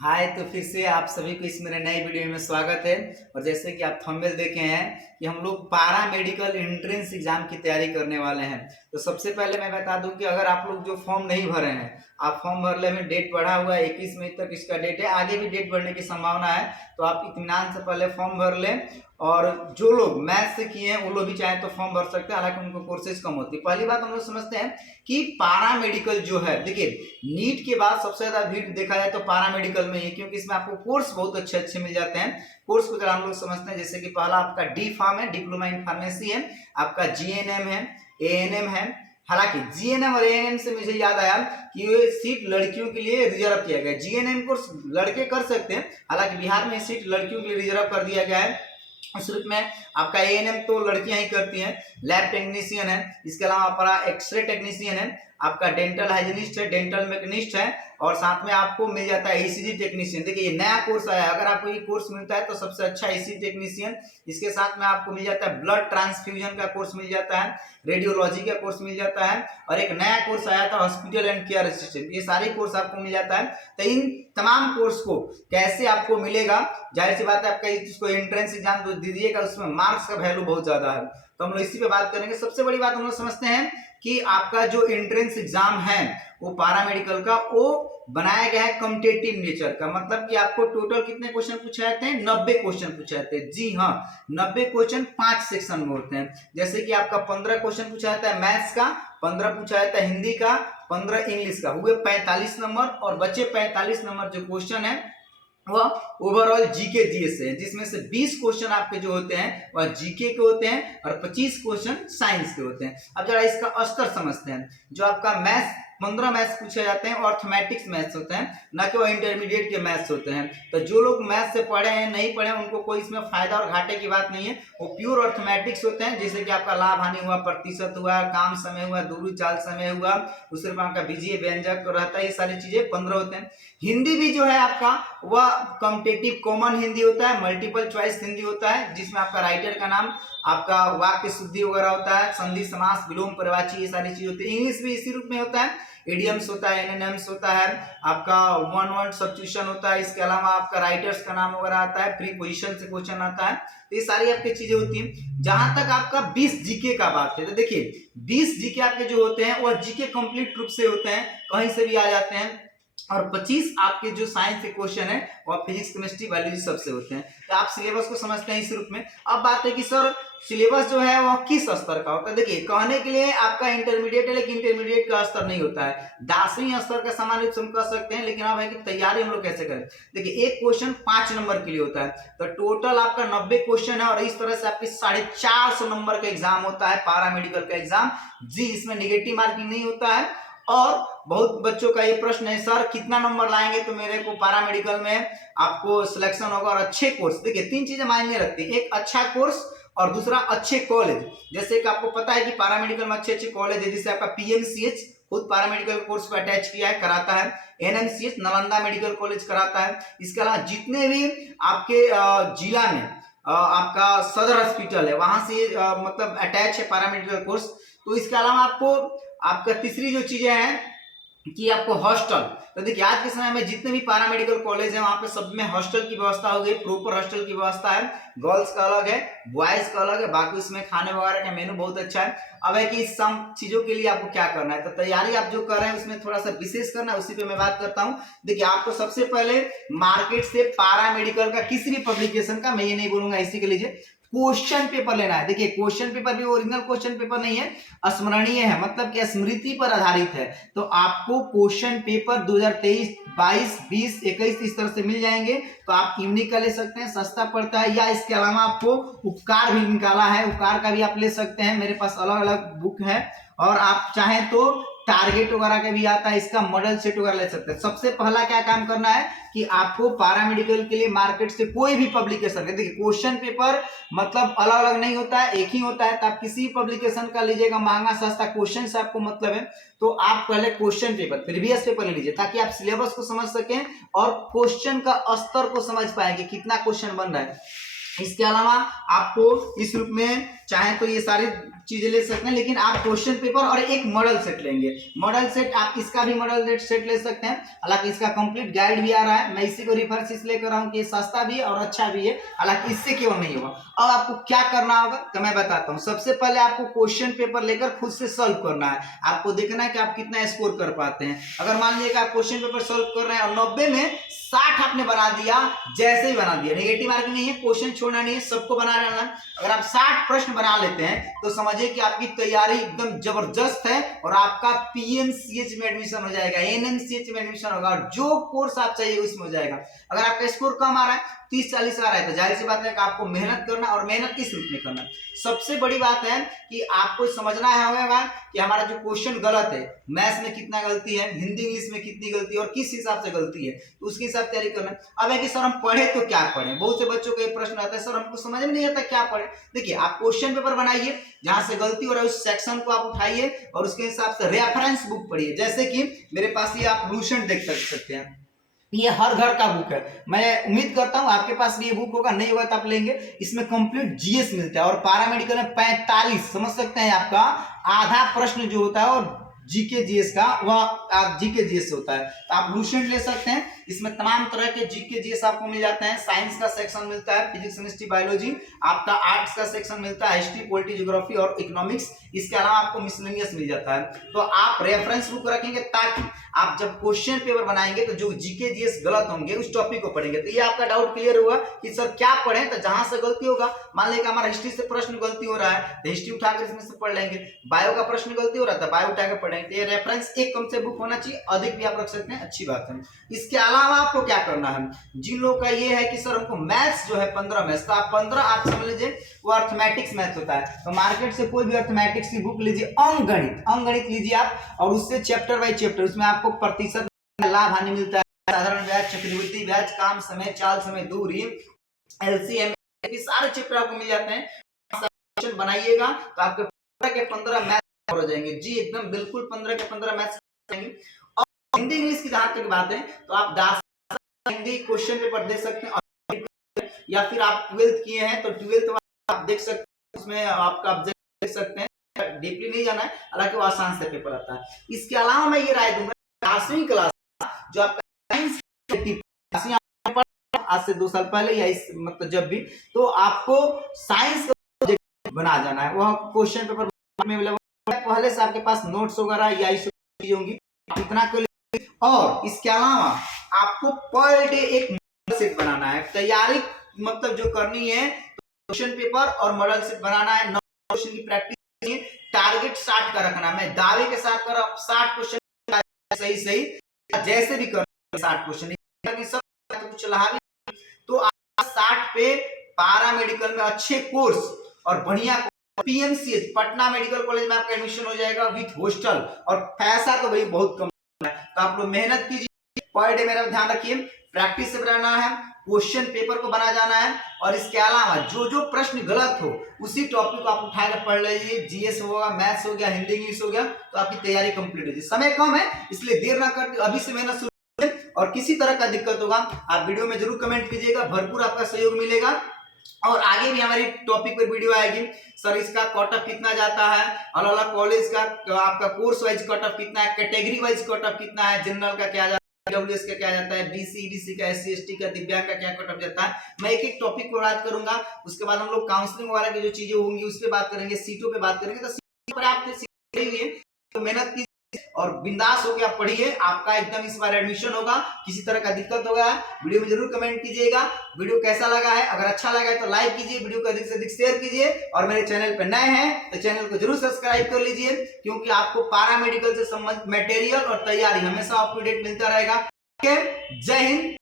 हाय, तो फिर से आप सभी को इस मेरे नए वीडियो में स्वागत है। और जैसे कि आप थंबनेल देखे हैं कि हम लोग पारा मेडिकल एंट्रेंस एग्जाम की तैयारी करने वाले हैं। तो सबसे पहले मैं बता दूं कि अगर आप लोग जो फॉर्म नहीं भरे हैं, आप फॉर्म भरने में डेट बढ़ा हुआ है, 21 मई तक इसका डेट है, आगे भी डेट बढ़ने की संभावना है। तो आप इत्मीनान से पहले फॉर्म भर लें। और जो लोग मैथ से किए हैं वो लोग भी चाहे तो फॉर्म भर सकते हैं, हालांकि उनको कोर्सेज कम होती है। पहली बात हम लोग समझते हैं कि पारा मेडिकल जो है, देखिए नीट के बाद सबसे ज्यादा भीड़ देखा जाए तो पारा मेडिकल में ही, क्योंकि इसमें आपको कोर्स बहुत अच्छे अच्छे मिल जाते हैं। कोर्स को हम लोग समझते हैं, जैसे कि पहला आपका डी फार्म है, डिप्लोमा इन फार्मेसी है, आपका जीएनएम है, एएनएम है। हालांकि जीएनएम और एएनएम से मुझे याद आया कि ये सीट लड़कियों के लिए रिजर्व किया गया है। जीएनएम कोर्स लड़के कर सकते हैं, हालांकि बिहार में सीट लड़कियों के लिए रिजर्व कर दिया गया है। उस रूप में आपका एएनएम तो लड़कियां ही करती हैं। लैब टेक्नीशियन है, इसके अलावा आपका एक्सरे टेक्नीशियन है, आपका डेंटल हाइजीनिस्ट है, डेंटल मैकेनिस्ट है, और साथ में आपको मिल जाता है ईसीजी टेक्नीशियन। देखिए ये नया कोर्स आया है, अगर आपको ये कोर्स मिलता है तो सबसे अच्छा ईसीजी टेक्नीशियन। इसके साथ में आपको मिल जाता है ब्लड ट्रांसफ्यूजन का कोर्स मिल जाता है, रेडियोलॉजी का कोर्स मिल जाता है, और एक नया कोर्स आया था हॉस्पिटल एंड केयर असिस्टेंट। ये सारे कोर्स आपको मिल जाता है। तो इन तमाम कोर्स को कैसे आपको मिलेगा, जाहिर सी बात है आपका इसको एंट्रेंस एग्जाम जो दीजिएगा उसमें मार्क्स का वैल्यू बहुत ज्यादा है। तो हम लोग इसी पे बात करेंगे। सबसे बड़ी बात हम लोग समझते हैं कि आपका जो एंट्रेंस एग्जाम है वो पारामेडिकल का, वो बनाया गया है कॉम्पिटिटिव नेचर का। मतलब कि आपको टोटल कितने क्वेश्चन पूछे जाते हैं? 90 क्वेश्चन पूछे जाते हैं। जी हाँ, 90 क्वेश्चन 5 सेक्शन में होते हैं। जैसे कि आपका 15 क्वेश्चन पूछा जाता है मैथ्स का, 15 पूछा जाता है हिंदी का, 15 इंग्लिश का, हुए 45 नंबर। और बचे 45 नंबर जो क्वेश्चन है वह ओवरऑल जीके जीएस है, जिसमें से 20 क्वेश्चन आपके जो होते हैं वह जीके के होते हैं और 25 क्वेश्चन साइंस के होते हैं। अब जरा इसका स्तर समझते हैं। जो आपका मैथ्स 15 मैथ्स पूछे जाते हैं, ऑर्थमेटिक्स मैथ्स होते हैं, ना कि वो इंटरमीडिएट के मैथ्स होते हैं। तो जो लोग मैथ्स से पढ़े हैं नहीं पढ़े हैं उनको कोई इसमें फायदा और घाटे की बात नहीं है। वो प्योर ऑर्थमेटिक्स होते हैं, जैसे कि आपका लाभ हानि हुआ, प्रतिशत हुआ, काम समय हुआ, दूरी चाल समय हुआ, उसके बाद आपका बीजीय व्यंजक रहता है, ये सारी चीजें 15 होते हैं। हिंदी भी जो है आपका वह कॉम्पिटिटिव कॉमन हिंदी होता है, मल्टीपल चॉइस हिंदी होता है, जिसमें आपका राइटर का नाम, आपका वाक्य शुद्धि वगैरह होता है, संधि समास विलोम परिवाची, ये सारी चीज होती है। इंग्लिश भी इसी रूप में होता है, इडियम्स होता है, एनोनिम्स होता है, आपका वन वर्ड सब्स्टिट्यूशन होता है। इसके अलावा आपका राइटर्स का नाम वगैरह आता है, प्रीपोजिशन से क्वेश्चन आता है। तो ये सारी आपकी चीजें होती हैं। जहां तक आपका 20 जीके का बात है, तो देखिए 20 जीके आपके जो होते हैं वह जीके कंप्लीट रूप से होते हैं, कहीं से भी आ जाते हैं। और 25 आपके जो साइंस के क्वेश्चन है वह फिजिक्स केमिस्ट्री बायोलॉजी सबसे होते हैं। तो आप सिलेबस को समझते हैं इस रूप में। अब बात है कि सर सिलेबस जो है वह किस स्तर का होता है? देखिए कहने के लिए आपका इंटरमीडिएट है, लेकिन इंटरमीडिएट का स्तर नहीं होता है, 10वीं स्तर का सामान्य हम कर सकते हैं। लेकिन अब है कि तैयारी हम लोग कैसे करें। देखिए एक क्वेश्चन 5 नंबर के लिए होता है, तो टोटल आपका 90 क्वेश्चन है, और इस तरह से आपकी 450 नंबर का एग्जाम होता है पारा मेडिकल का एग्जाम। जी, इसमें निगेटिव मार्किंग नहीं होता है। और बहुत बच्चों का ये प्रश्न है, सर कितना नंबर लाएंगे तो मेरे को पारामेडिकल में आपको सिलेक्शन होगा और अच्छे कोर्स? देखिए 3 चीजें मायने रखती है, एक अच्छा कोर्स और दूसरा अच्छे कॉलेज। जैसे कि आपको पता है कि पारामेडिकल में अच्छे अच्छे कॉलेज है, जैसे आपका पीएमसीएच खुद पारामेडिकल कोर्स को अटैच किया है, कराता है। एनएमसीएच नालंदा मेडिकल कॉलेज कराता है। इसके अलावा जितने भी आपके जिला में आपका सदर हॉस्पिटल है वहां से मतलब अटैच है पारामेडिकल कोर्स। तो इसके अलावा आपको आपका तीसरी जो चीजें हैं कि आपको हॉस्टल, तो देखिए आज के समय में जितने भी पारामेडिकल कॉलेज है वहां पे सब में हॉस्टल की व्यवस्था हो गई, प्रॉपर हॉस्टल की व्यवस्था है। गर्ल्स का अलग है, बॉयज का अलग है, बाकी इसमें खाने वगैरह का मेनू बहुत अच्छा है। अब है कि इस सब चीजों के लिए आपको क्या करना है, तो तैयारी आप जो कर रहे हैं उसमें थोड़ा सा विशेष करना है, उसी पे मैं बात करता हूँ। देखिए आपको सबसे पहले मार्केट से पारामेडिकल का किसी भी पब्लिकेशन का, मैं ये नहीं बोलूंगा इसी के लीजिए, क्वेश्चन पेपर लेना है। देखिए क्वेश्चन पेपर भी ओरिजिनल क्वेश्चन पेपर नहीं है, स्मरणीय है, मतलब कि स्मृति पर आधारित है। तो आपको क्वेश्चन पेपर 2023, 22, 20, 21 इस तरह से मिल जाएंगे। तो आप यूनिक का ले सकते हैं, सस्ता पड़ता है। या इसके अलावा आपको उपकार भी निकाला है, उपकार का भी आप ले सकते हैं, मेरे पास अलग अलग बुक है। और आप चाहें तो टारगेट वगैरह का भी आता है, इसका मॉडल सेट वगैरह ले सकते हैं। सबसे पहला क्या काम करना है कि आपको पारामेडिकल के लिए मार्केट से कोई भी पब्लिकेशन, देखिए क्वेश्चन पेपर मतलब अलग अलग नहीं होता है, एक ही होता है। तो आप किसी पब्लिकेशन का लीजिएगा, महंगा सस्ता, क्वेश्चन से आपको मतलब है, तो आप पहले क्वेश्चन पेपर प्रीवियस पेपर ले लीजिए, ताकि आप सिलेबस को समझ सकें और क्वेश्चन का स्तर को समझ पाए कि कितना क्वेश्चन बन रहा है। इसके अलावा आपको इस रूप में चाहे तो ये सारी चीजें ले सकते हैं, लेकिन आप क्वेश्चन पेपर और एक मॉडल सेट लेंगे। मॉडल सेट आप इसका भी मॉडल सेट ले सकते हैं, हालांकि इसका कंप्लीट गाइड भी आ रहा है। मैं इसी को रेफरेंस इसलिए कर रहा हूँ कि सस्ता भी है और अच्छा भी है, हालांकि इससे केवल नहीं होगा। अब आपको क्या करना होगा तो मैं बताता हूँ। सबसे पहले आपको क्वेश्चन पेपर लेकर खुद से सॉल्व करना है। आपको देखना है कि आप कितना स्कोर कर पाते हैं। अगर मान लीजिए आप क्वेश्चन पेपर सॉल्व कर रहे हैं और 90 में 60 आपने बना दिया, जैसे ही बना दिया, नेगेटिव मार्किंग नहीं है, क्वेश्चन छोड़ना नहीं है, सबको बना लेना है। अगर आप 60 प्रश्न बना लेते हैं तो समझिए कि आपकी तैयारी एकदम जबरदस्त है और आपका पीएमसीएच में एडमिशन हो जाएगा, एनएमसीएच में एडमिशन होगा और जो कोर्स आप चाहिए उसमें हो जाएगा। अगर आपका स्कोर कम आ रहा है, 30-40 आ रहा है, तो जाहिर सी बात है कि आपको मेहनत करना, और मेहनत किस रूप में करना। सबसे बड़ी बात है कि आपको समझना है होगा कि हमारा जो क्वेश्चन गलत है, मैथ्स में कितना गलती है, हिंदी इंग्लिश में कितनी गलती है और किस हिसाब से गलती है, तो उसके हिसाब से तैयारी करना। अब है कि सर हम पढ़े तो क्या पढ़े, बहुत से बच्चों का एक प्रश्न आता है, सर हमको समझ में नहीं आता क्या पढ़े। देखिए, आप क्वेश्चन पेपर बनाइए, जहां से गलती हो रहा है उस सेक्शन को आप उठाइए और उसके हिसाब से रेफरेंस बुक पढ़िए। जैसे कि मेरे पास ये आप ब्लूसेंट देख सकते हैं, ये हर घर का बुक है। मैं उम्मीद करता हूं आपके पास भी ये बुक होगा, नहीं होगा तो आप लेंगे। इसमें कंप्लीट जीएस मिलता है और पैरामेडिकल में 45, समझ सकते हैं, आपका आधा प्रश्न जो होता है और जीके जीएस का वह आप जीके जीएस होता है। तो आप ब्लूसेंट ले सकते हैं, इसमें तमाम तरह के जीके जीएस आपको मिल जाते हैं। साइंस का सेक्शन मिलता है, फिजिक्स केमिस्ट्री बायोलॉजी, आपका आर्ट्स का सेक्शन मिलता है, हिस्ट्री पॉलिटी ज्योग्राफी और इकोनॉमिक्स। इसके अलावा आपको मिसलेनियस मिल जाता है। तो आप रेफरेंस बुक रखेंगे ताकि आप जब क्वेश्चन पेपर बनाएंगे तो जो जीके जीएस गलत होंगे उस टॉपिक को पढ़ेंगे। तो ये आपका डाउट क्लियर हुआ कि सर क्या पढ़ें, तो जहां से गलती होगा, मान लें कि हमारा हिस्ट्री से प्रश्न गलती हो रहा है तो हिस्ट्री उठाकर इसमें से पढ़ लेंगे, बायो का प्रश्न गलती हो रहा था बायो उठाकर पढ़ेंगे। तो ये रेफरेंस एक कम से बुक होना चाहिए, अधिक भी आप रख सकते हैं, अच्छी बात है। इसके अलावा आपको क्या करना है, जिन लोगों का ये है कि सर हमको मैथ्स जो है 15 मैथ्स, तो आप 15 आप समझ लीजिए वो अर्थमेटिक्स मैथ होता है, तो मार्केट से कोई भी अर्थमेटिक्स की बुक लीजिए, अंकगणित लीजिए आप, और उससे चैप्टर बाय चैप्टर उसमें आपको प्रतिशत लाभ हानि मिलता है, साधारण ब्याज, चक्रवृद्धि ब्याज, काम समय, चाल समय, दूरी, एलसीएम, ये सारे चैप्टर आपको मिल जाते हैं। क्वेश्चन बनाइएगा तो आपके 15 के 15 मैथ्स हो जाएंगे जी, एकदम बिल्कुल 15 के 15 मैथ्स हो जाएंगे। और हिंदी इंग्लिश की जहां तक बात है तो आप 10 हिंदी क्वेश्चन पेपर दे सकते हैं, या फिर आप 12th किए हैं तो 12th आप देख सकते हैं, उसमें आपका ऑब्जेक्ट देख सकते हैं, डीपली नहीं जाना है, हालांकि वो आसान से पेपर आता है। इसके अलावा मैं ये राय दूंगा, 10वीं क्लास जो आपका साइंस आज से 2 साल पहले या इस मतलब जब भी, तो आपको साइंस का बना जाना है, वह क्वेश्चन पेपर में अवेलेबल है, पहले से आपके पास नोट्स वगैरह या इस चीजें होंगी, इतना कर लीजिए। और इसके अलावा आपको पर डे एक मॉडल सेट बनाना है, तैयारी मतलब जो करनी है क्वेश्चन पेपर और मॉडल सेट बनाना है, 9 क्वेश्चन की प्रैक्टिस, टारगेट 60 का रखना। मैं दावे के साथ कर 60 क्वेश्चन सही जैसे भी कर 60 क्वेश्चन सब कुछ भी, तो आप 60 पे पारा मेडिकल में अच्छे कोर्स और बढ़िया पीएमसीएच पटना मेडिकल कॉलेज में आपका एडमिशन हो जाएगा विथ हॉस्टल, और पैसा तो भाई बहुत कम है। तो आप लोग मेहनत कीजिए, पर डे मेरा ध्यान रखिए, प्रैक्टिस से बनाना है, क्वेश्चन पेपर को बना जाना है, और इसके अलावा जो जो प्रश्न गलत हो उसी टॉपिक को आप उठाकर पढ़ लीजिए। जीएस होगा, मैथ्स हो गया, हिंदी इंग्लिश हो गया, तो आपकी तैयारी कंप्लीट हो जाए। समय कम है इसलिए देर ना कर, अभी से मेहनत शुरू, और किसी तरह का दिक्कत होगा आप वीडियो में जरूर कमेंट कीजिएगा, भरपूर आपका सहयोग मिलेगा। और आगे भी हमारी टॉपिक पर वीडियो आएगी, सर इसका कट ऑफ कितना जाता है, अलग अलग कॉलेज का आपका कोर्स वाइज कट ऑफ कितना है, कैटेगरी वाइज कट ऑफ कितना है, जनरल का क्या जाता है, डब्ल्यूएस का क्या जाता है, बीसी ईडीसी का, एससी एसटी का, दिव्यांग का क्या कट ऑफ जाता है। मैं एक एक टॉपिक पर बात करूंगा, उसके बाद हम लोग काउंसलिंग वगैरह की जो चीजें होंगी उस पर बात करेंगे, सीटों पर बात करेंगे। तो सीटों पर आप तो मेहनत की और बिंदास हो गया पढ़िए, आपका एकदम इस बार एडमिशन होगा। किसी तरह का दिक्कत होगा वीडियो में जरूर कमेंट कीजिएगा। वीडियो कैसा लगा है, अगर अच्छा लगा है तो लाइक कीजिए, वीडियो को अधिक से अधिक शेयर कीजिए, और मेरे चैनल पर नए हैं तो चैनल को जरूर सब्सक्राइब कर लीजिए, क्योंकि आपको पारा मेडिकल से संबंधित मटेरियल और तैयारी हमेशा अप टू डेट मिलता रहेगा। जय हिंद।